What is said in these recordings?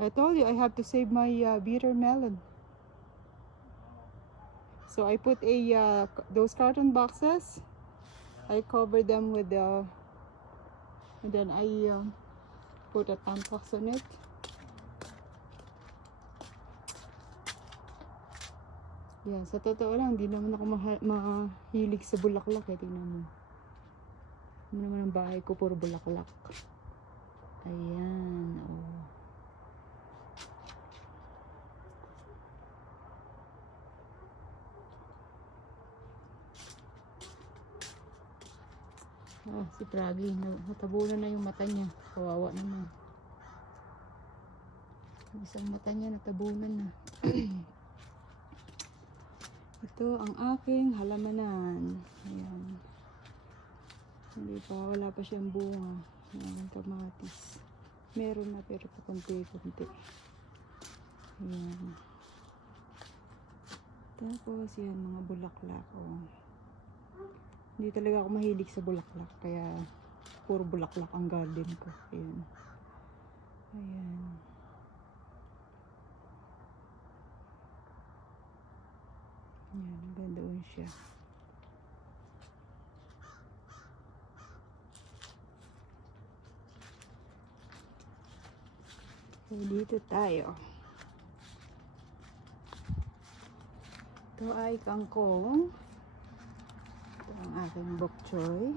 I told you I have to save my bitter melon. So I put those carton boxes. I cover them with and then I put a tampax on it. Yan, sa totoo lang, hindi naman ako mahilig sa bulaklak eh. Tingnan mo. Ano naman ang bahay ko, puro bulaklak. Ayan, oh. Ah, si Froggy, natabunan na yung mata niya. Kawawa naman. Yung isang mata niya natabunan na. Ito ang aking halamanan. Ayan. Wala pa siyang bunga. Ayan, kamatis. Meron na pero pa konti-konti. Ayan. Tapos yan, mga bulaklak. Oh. Hindi talaga ako mahilig sa bulaklak. Kaya puro bulaklak ang garden ko. Ayan. Ayan. Ayan, hanggang doon siya. So, dito tayo. Ito ay kangkong. Ito ang aking bok choy.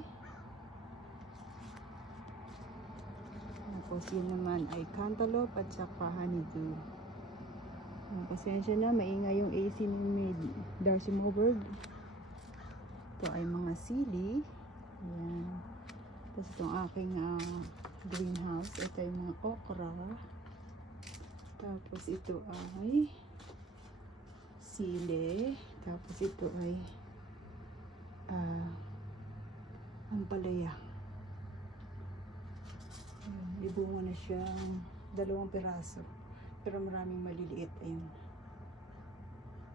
Tapos yun naman ay cantaloupe at saka honeydew. Pasensya na, maingay yung AC ni Darcy Moberg. Ito ay mga sili. Ayan. Tapos itong aking greenhouse. Ito ay mga okra. Tapos ito ay sili. Tapos ito ay ampalaya. Ibunga na siyang 2 piraso. Pero maraming maliliit. Ayun.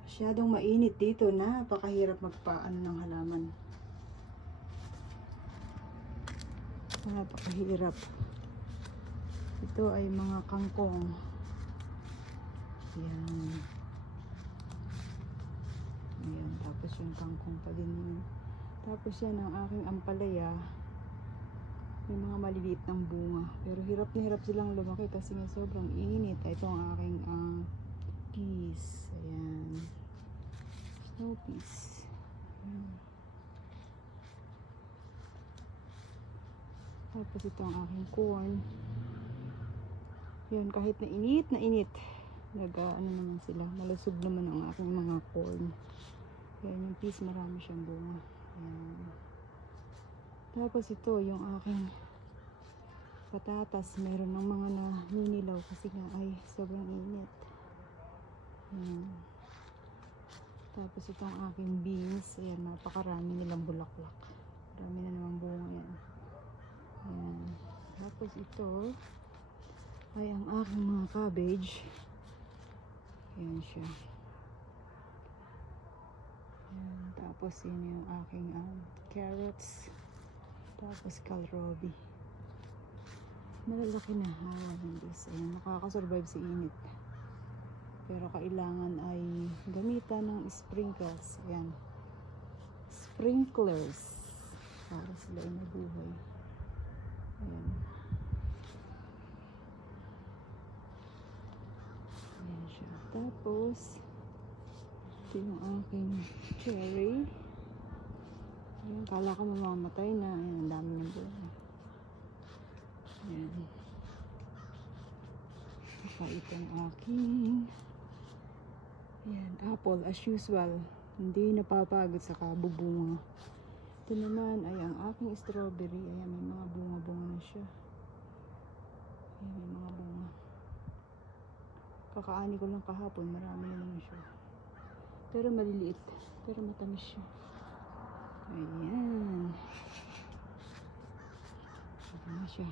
Masyadong mainit dito. Napakahirap magpaano ng halaman. Napakahirap. Ito ay mga kangkong. Ayan. Ayan. Tapos yung kangkong pa din. Tapos yan ang aking ampalaya. May mga maliliit ng bunga. Pero hirap na hirap silang lumaki kasi nga sobrang init. Ito ang aking peas. Ayan. Snow peas. Ayan. Tapos ito ang aking corn. Yan, kahit na init. Ano naman sila. Malusog naman ang aking mga corn. Ayan, yung peas marami siyang bunga. Ayan. Tapos ito yung aking patatas. Meron ng mga naninilaw kasi nga ay sobrang init. Ayan. Tapos itong aking beans. Ayan, napakarami nilang bulaklak. Marami na namang bunga yan. Ayan. Tapos ito ay ang aking mga cabbage. Ayan siya. Ayan. Tapos yun yung aking carrots. Tapos kalrobi. Malalaki na ayan, nakakasurvive sa init. Pero kailangan ay gamitan ng sprinkles. Ayan. Sprinklers. Para sila ay mabuhay. Ayan. Ayan siya. Tapos ito yung aking cherry. Ayan, kala ko mamamatay na. Ayan, ang dami ng bunga. Ayan. Saka itong aking ayan, apple as usual. Hindi napapagod sa kabubunga. Ito naman ay ang aking strawberry. Ayan, may mga bunga-bunga na siya. Ayan, may mga bunga. Kakaani ko lang kahapon. Marami na naman siya. Pero maliliit. Pero matamis siya. Ayan. Ito na siya.